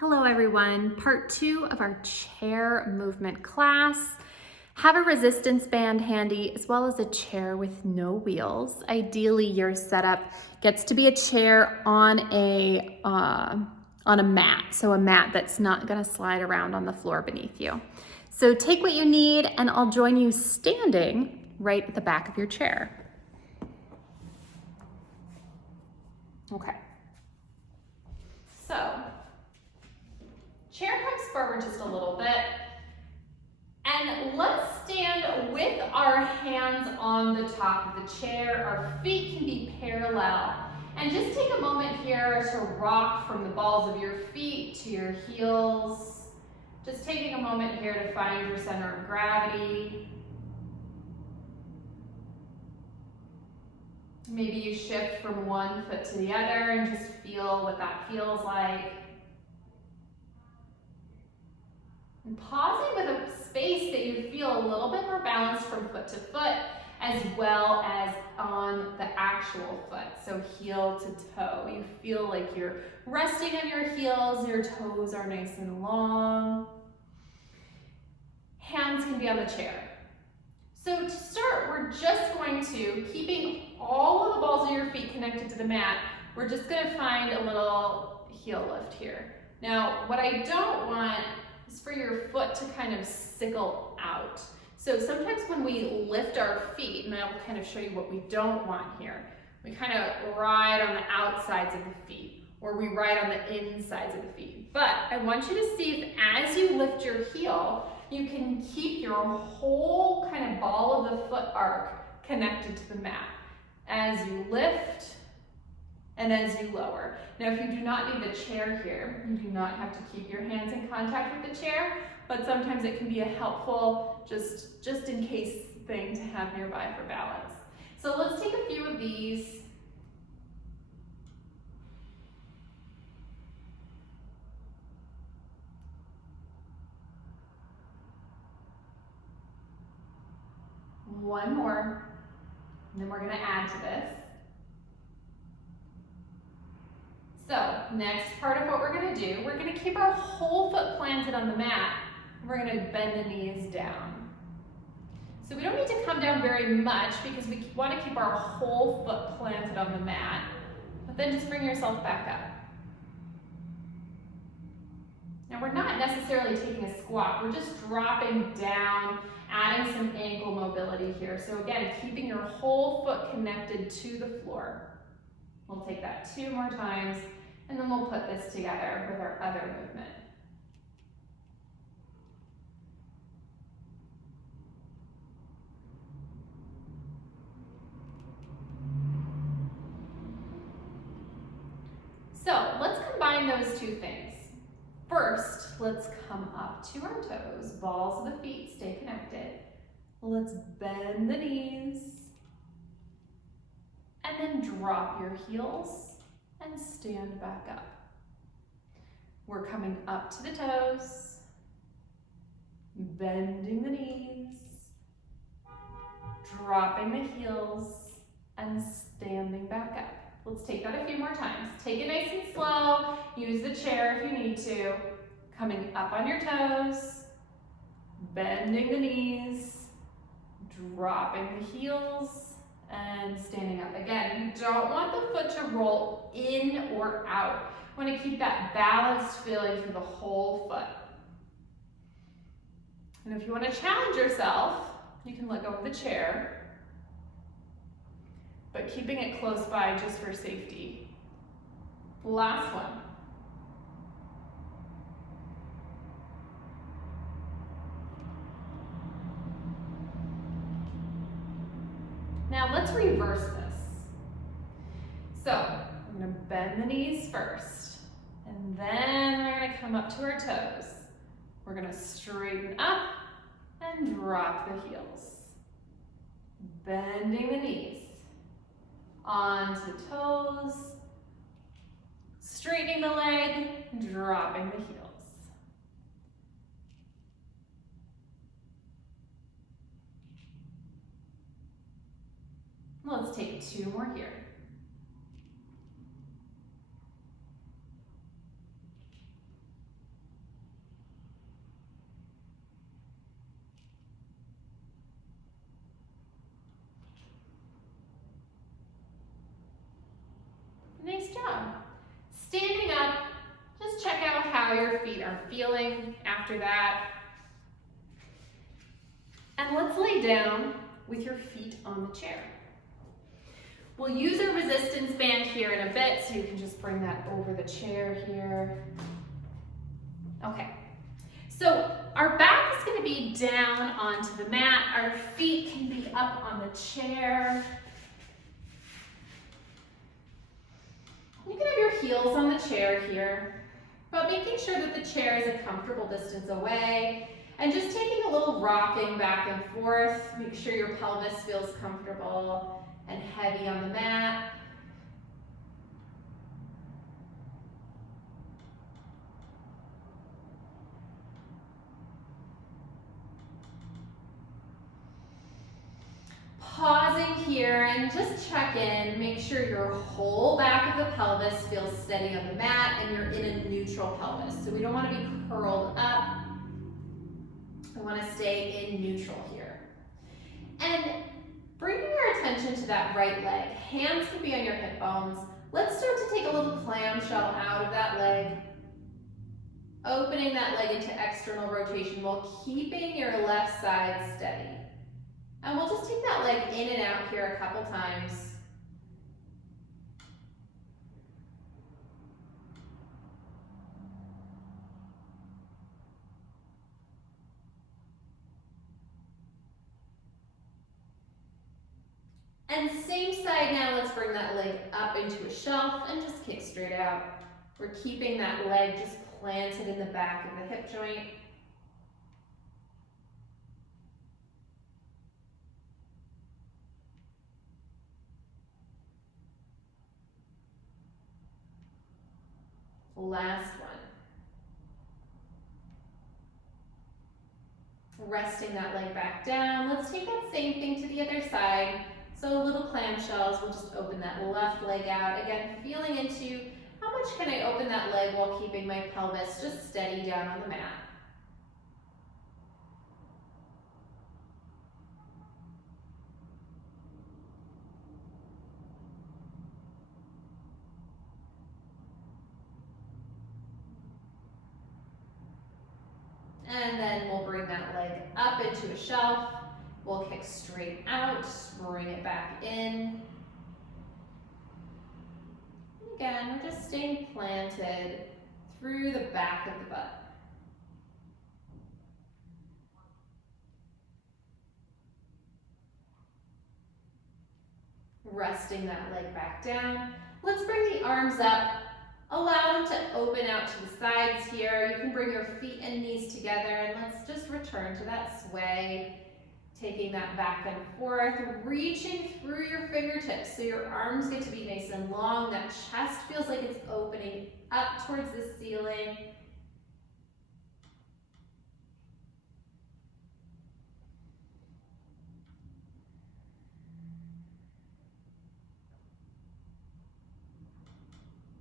Hello everyone, part 2 of our chair movement class. Have a resistance band handy as well as a chair with no wheels. Ideally your setup gets to be a chair on a mat, so a mat that's not gonna slide around on the floor beneath you. So take what you need and I'll join you standing right at the back of your chair. Okay, so chair comes forward just a little bit, and let's stand with our hands on the top of the chair. Our feet can be parallel. And just take a moment here to rock from the balls of your feet to your heels. Just taking a moment here to find your center of gravity. Maybe you shift from one foot to the other and just feel what that feels like. And pausing with a space that you feel a little bit more balanced from foot to foot as well as on the actual foot, so heel to toe. You feel like you're resting on your heels, your toes are nice and long. Hands can be on the chair. So to start, we're just going to, keeping all of the balls of your feet connected to the mat, we're just gonna find a little heel lift here. Now, what I don't want is for your foot to kind of sickle out. So sometimes when we lift our feet, and I'll kind of show you what we don't want here, we kind of ride on the outsides of the feet, or we ride on the insides of the feet. But I want you to see if as you lift your heel, you can keep your whole kind of ball of the foot arc connected to the mat as you lift and as you lower. Now, if you do not need the chair here, you do not have to keep your hands in contact with the chair, but sometimes it can be a helpful, just in case thing to have nearby for balance. So let's take a few of these. One more, and then we're gonna add to this. So next part of what we're gonna do, we're gonna keep our whole foot planted on the mat. We're gonna bend the knees down. So we don't need to come down very much because we wanna keep our whole foot planted on the mat, but then just bring yourself back up. Now we're not necessarily taking a squat, we're just dropping down, adding some ankle mobility here. So again, keeping your whole foot connected to the floor. We'll take that 2 more times, and then we'll put this together with our other movement. So let's combine those two things. First, let's come up to our toes, balls of the feet stay connected. Let's bend the knees, and then drop your heels and stand back up. We're coming up to the toes, bending the knees, dropping the heels, and standing back up. Let's take that a few more times. Take it nice and slow. Use the chair if you need to. Coming up on your toes, bending the knees, dropping the heels, and standing up. Again, you don't want the foot to roll in or out. You want to keep that balanced feeling through the whole foot. And if you want to challenge yourself, you can let go of the chair, but keeping it close by just for safety. Last one. Now let's reverse this. So I'm going to bend the knees first, and then we're going to come up to our toes. We're going to straighten up and drop the heels. Bending the knees. Onto the toes, straightening the leg, dropping the heels. Let's take 2 more here. how your feet are feeling after that. And let's lay down with your feet on the chair. We'll use a resistance band here in a bit, so you can just bring that over the chair here. Okay, so our back is going to be down onto the mat. Our feet can be up on the chair. You can have your heels on the chair here, but making sure that the chair is a comfortable distance away, and just taking a little rocking back and forth. Make sure your pelvis feels comfortable and heavy on the mat. Pausing here and just check in. Make sure your whole back of the pelvis feels steady on the mat and you're in a neutral pelvis. So we don't want to be curled up. We want to stay in neutral here. And bringing our attention to that right leg. Hands can be on your hip bones. Let's start to take a little clamshell out of that leg. Opening that leg into external rotation while keeping your left side steady. And we'll just take that leg in and out here a couple times. And same side now, let's bring that leg up into a shelf and just kick straight out. We're keeping that leg just planted in the back of the hip joint. Last one. Resting that leg back down. Let's take that same thing to the other side. So little clamshells, we'll just open that left leg out. Again, feeling into how much can I open that leg while keeping my pelvis just steady down on the mat. And then we'll bring that leg up into a shelf. We'll kick straight out, bring it back in. Again, we're just staying planted through the back of the butt. Resting that leg back down. Let's bring the arms up. Allow them to open out to the sides here. You can bring your feet and knees together, and let's just return to that sway. Taking that back and forth, reaching through your fingertips so your arms get to be nice and long. That chest feels like it's opening up towards the ceiling.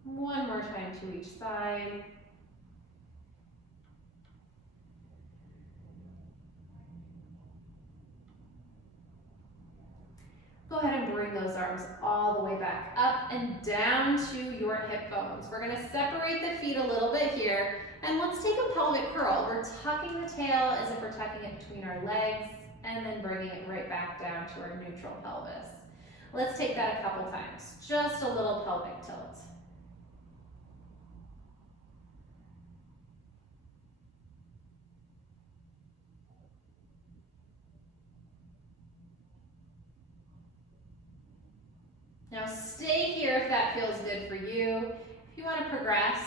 One more time to each side. Go ahead and bring those arms all the way back up and down to your hip bones. We're going to separate the feet a little bit here, and let's take a pelvic curl. We're tucking the tail as if we're tucking it between our legs, and then bringing it right back down to our neutral pelvis. Let's take that a couple times. Just a little pelvic tilt. Now stay here if that feels good for you. If you want to progress,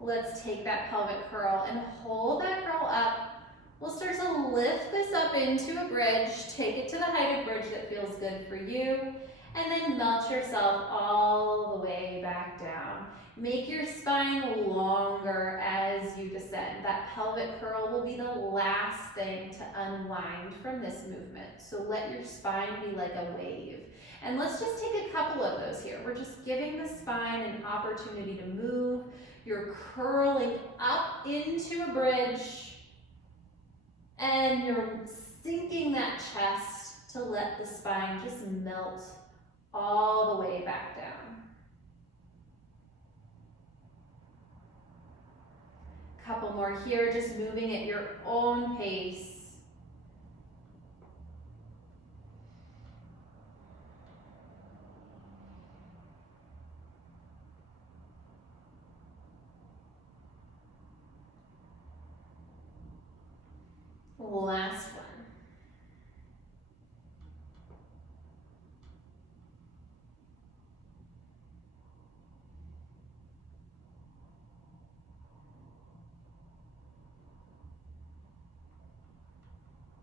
let's take that pelvic curl and hold that curl up. We'll start to lift this up into a bridge. Take it to the height of bridge that feels good for you. And then melt yourself all the way back down. Make your spine longer as you descend. That pelvic curl will be the last thing to unwind from this movement. So let your spine be like a wave. And let's just take a couple of those here. We're just giving the spine an opportunity to move. You're curling up into a bridge, and you're sinking that chest to let the spine just melt all the way back down. Couple more here, just moving at your own pace. Last one.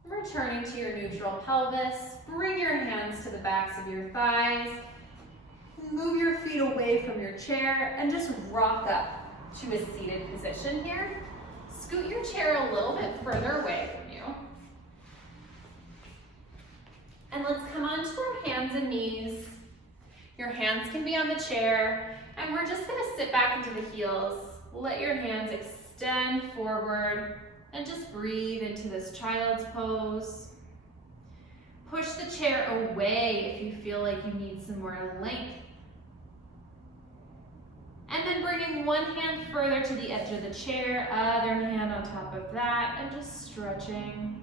Returning to your neutral pelvis, bring your hands to the backs of your thighs, move your feet away from your chair, and just rock up to a seated position here. Scoot your chair a little bit further away from you. And let's come onto our hands and knees. Your hands can be on the chair, and we're just gonna sit back into the heels. Let your hands extend forward, and just breathe into this child's pose. Push the chair away if you feel like you need some more length. And then bringing one hand further to the edge of the chair, other hand on top of that, and just stretching.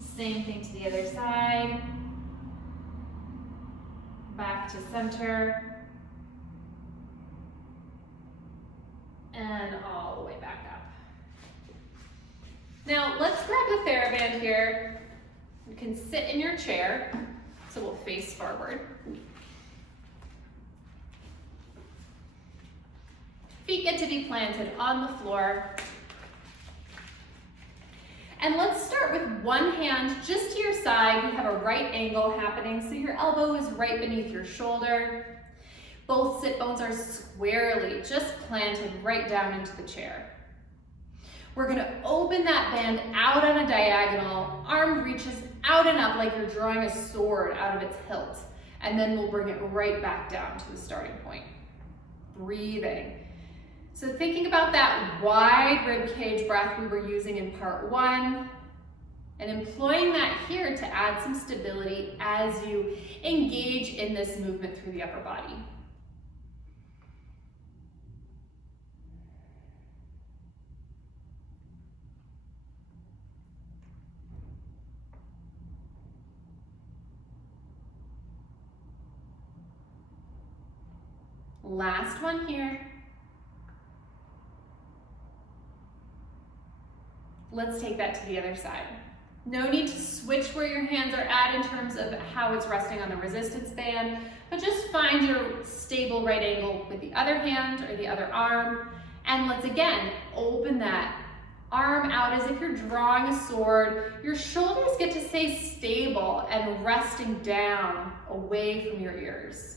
Same thing to the other side. Back to center. And all the way back up. Now let's grab the TheraBand here. You can sit in your chair, so we'll face forward. Feet get to be planted on the floor. And let's start with one hand just to your side. We have a right angle happening, so your elbow is right beneath your shoulder. Both sit bones are squarely just planted right down into the chair. We're gonna open that band out on a diagonal. Arm reaches out and up like you're drawing a sword out of its hilt. And then we'll bring it right back down to the starting point. Breathing. So thinking about that wide rib cage breath we were using in part one, and employing that here to add some stability as you engage in this movement through the upper body. Last one here. Let's take that to the other side. No need to switch where your hands are at in terms of how it's resting on the resistance band, but just find your stable right angle with the other hand or the other arm. And let's again, open that arm out as if you're drawing a sword. Your shoulders get to stay stable and resting down away from your ears.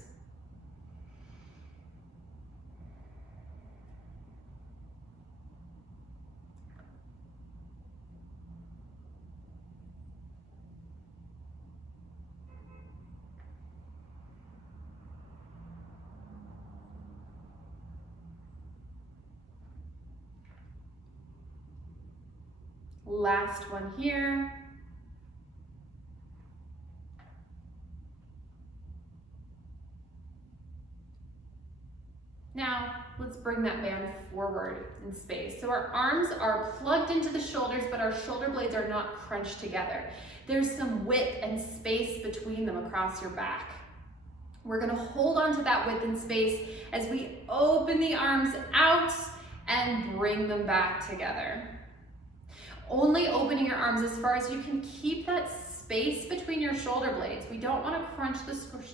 Last one here. Now, let's bring that band forward in space. So our arms are plugged into the shoulders, but our shoulder blades are not crunched together. There's some width and space between them across your back. We're gonna hold on to that width and space as we open the arms out and bring them back together. Only opening your arms as far as you can. Keep that space between your shoulder blades. We don't want to crunch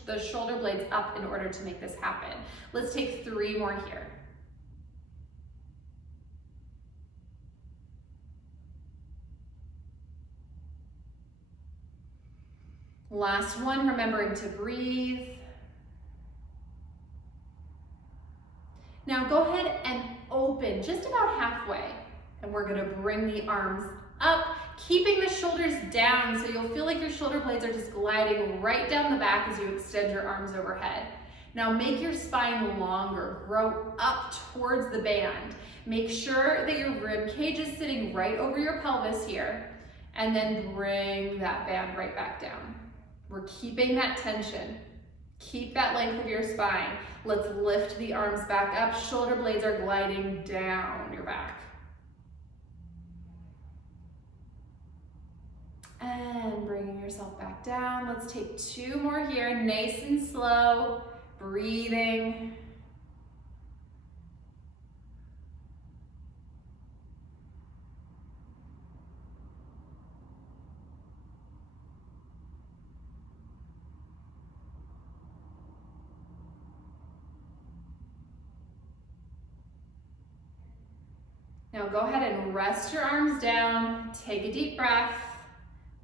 the shoulder blades up in order to make this happen. Let's take 3 more here. Last one, remembering to breathe. Now go ahead and open just about halfway. And we're gonna bring the arms up, keeping the shoulders down so you'll feel like your shoulder blades are just gliding right down the back as you extend your arms overhead. Now make your spine longer, grow up towards the band. Make sure that your rib cage is sitting right over your pelvis here, and then bring that band right back down. We're keeping that tension. Keep that length of your spine. Let's lift the arms back up. Shoulder blades are gliding down your back. And bringing yourself back down. Let's take 2 more here, nice and slow, breathing. Now go ahead and rest your arms down, take a deep breath.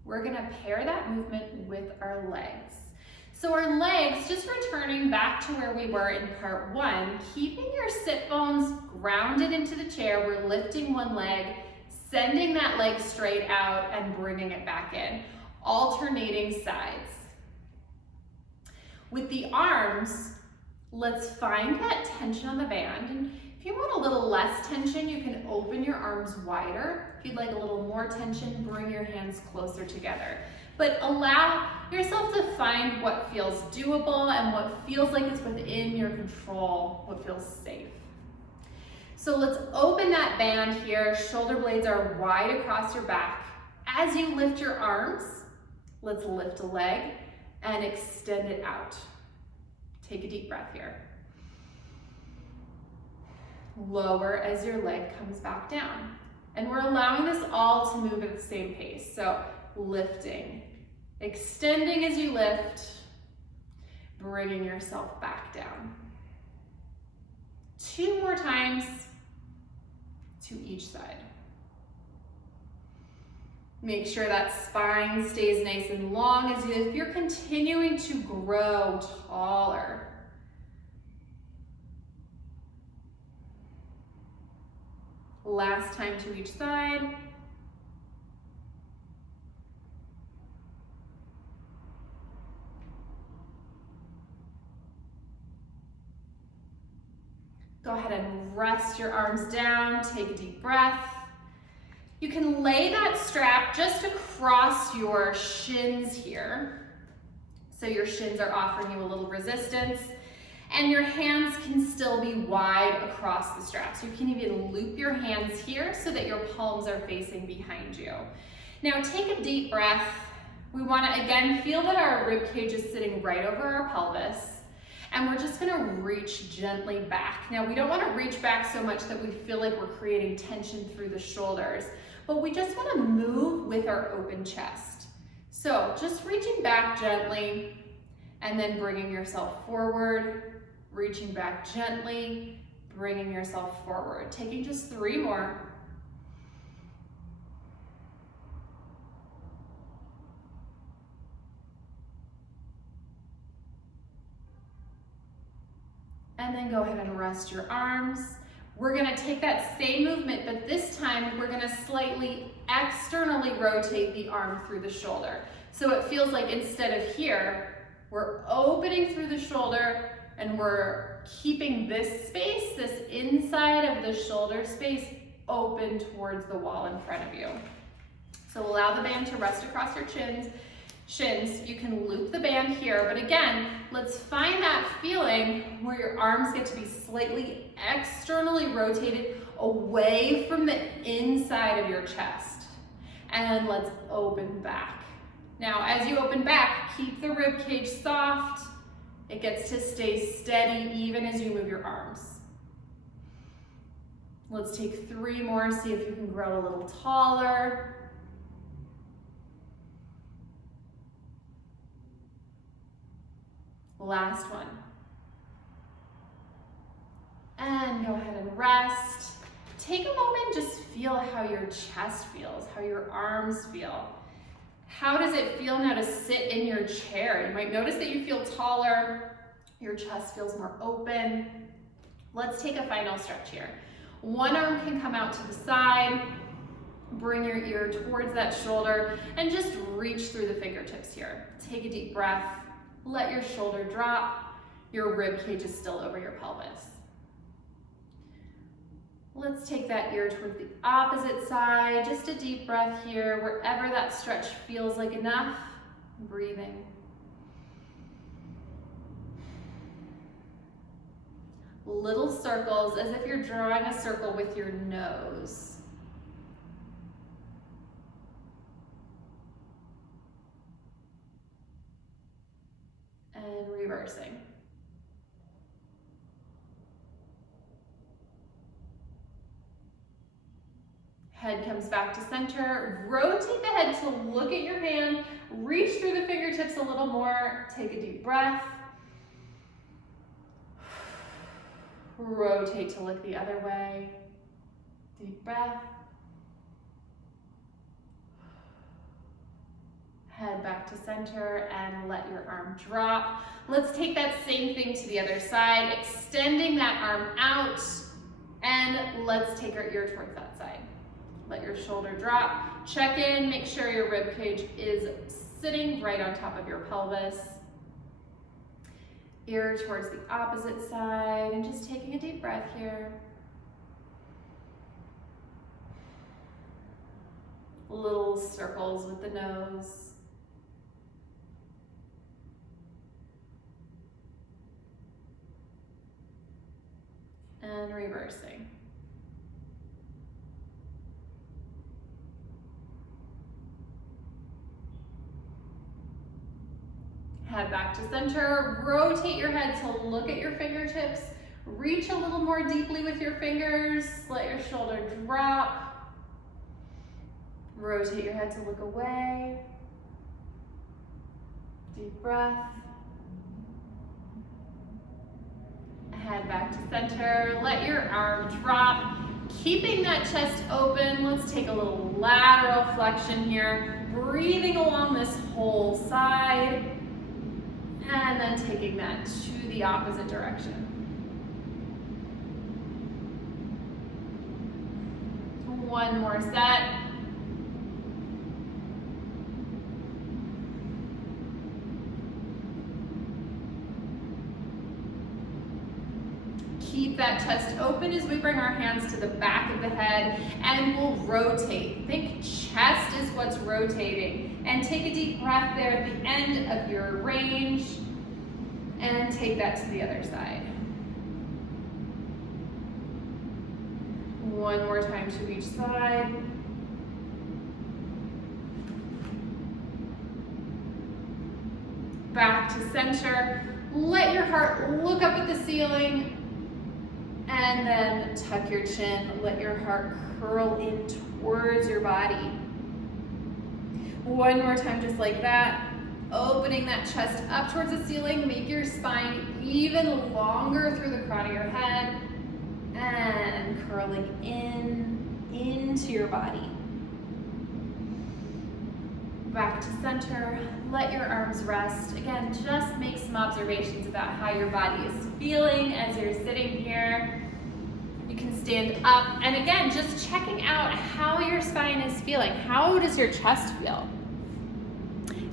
We're gonna pair that movement with our legs. So our legs, just returning back to where we were in part 1, keeping your sit bones grounded into the chair. We're lifting one leg, sending that leg straight out and bringing it back in, alternating sides. With the arms, let's find that tension on the band. And if you want a little less tension, you can open your arms wider. If you'd like a little more tension, bring your hands closer together. But allow yourself to find what feels doable and what feels like it's within your control, what feels safe. So let's open that band here. Shoulder blades are wide across your back. As you lift your arms, let's lift a leg and extend it out. Take a deep breath here. Lower as your leg comes back down. And we're allowing this all to move at the same pace. So lifting, extending as you lift, bringing yourself back down. 2 more times to each side. Make sure that spine stays nice and long as if you're continuing to grow taller. Last time to each side. Go ahead and rest your arms down, take a deep breath. You can lay that strap just across your shins here. So your shins are offering you a little resistance. And your hands can still be wide across the straps. You can even loop your hands here so that your palms are facing behind you. Now take a deep breath. We want to again feel that our rib cage is sitting right over our pelvis. And we're just gonna reach gently back. Now we don't want to reach back so much that we feel like we're creating tension through the shoulders, but we just want to move with our open chest. So just reaching back gently and then bringing yourself forward. Reaching back gently, bringing yourself forward. Taking just 3 more. And then go ahead and rest your arms. We're gonna take that same movement, but this time we're gonna slightly externally rotate the arm through the shoulder. So it feels like instead of here, we're opening through the shoulder and we're keeping this space, this inside of the shoulder space, open towards the wall in front of you. So allow the band to rest across your shins. You can loop the band here, but again, let's find that feeling where your arms get to be slightly externally rotated away from the inside of your chest. And let's open back. Now, as you open back, keep the rib cage soft. It gets to stay steady even as you move your arms. Let's take 3 more, see if you can grow a little taller. Last one. And go ahead and rest. Take a moment, just feel how your chest feels, how your arms feel. How does it feel now to sit in your chair? You might notice that you feel taller, your chest feels more open. Let's take a final stretch here. One arm can come out to the side, bring your ear towards that shoulder, and just reach through the fingertips here. Take a deep breath, let your shoulder drop, your rib cage is still over your pelvis. Let's take that ear towards the opposite side. Just a deep breath here, wherever that stretch feels like enough. Breathing. little circles as if you're drawing a circle with your nose. And reversing. Head comes back to center. Rotate the head to look at your hand. Reach through the fingertips a little more. Take a deep breath. Rotate to look the other way. Deep breath. Head back to center and let your arm drop. Let's take that same thing to the other side, extending that arm out, and let's take our ear towards that side. Let your shoulder drop. Check in, make sure your rib cage is sitting right on top of your pelvis. Ear towards the opposite side, and just taking a deep breath here. Little circles with the nose. And reversing. Head back to center. Rotate your head to look at your fingertips. Reach a little more deeply with your fingers. Let your shoulder drop. Rotate your head to look away. Deep breath. Head back to center. Let your arm drop. Keeping that chest open, let's take a little lateral flexion here. Breathing along this whole side. And then taking that to the opposite direction. One more set. Keep that chest open as we bring our hands to the back of the head, and we'll rotate. Think chest is what's rotating. And take a deep breath there at the end of your range, and take that to the other side. One more time to each side. Back to center. Let your heart look up at the ceiling. And then tuck your chin, let your heart curl in towards your body. One more time, just like that. Opening that chest up towards the ceiling, make your spine even longer through the crown of your head. And curling into your body. Back to center, let your arms rest. Again, just make some observations about how your body is feeling as you're sitting here. You can stand up, and again, just checking out how your spine is feeling. How does your chest feel?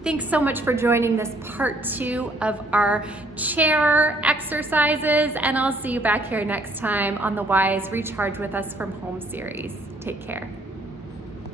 Thanks so much for joining this part 2 of our chair exercises, and I'll see you back here next time on the Wise Recharge with Us from Home series. Take care.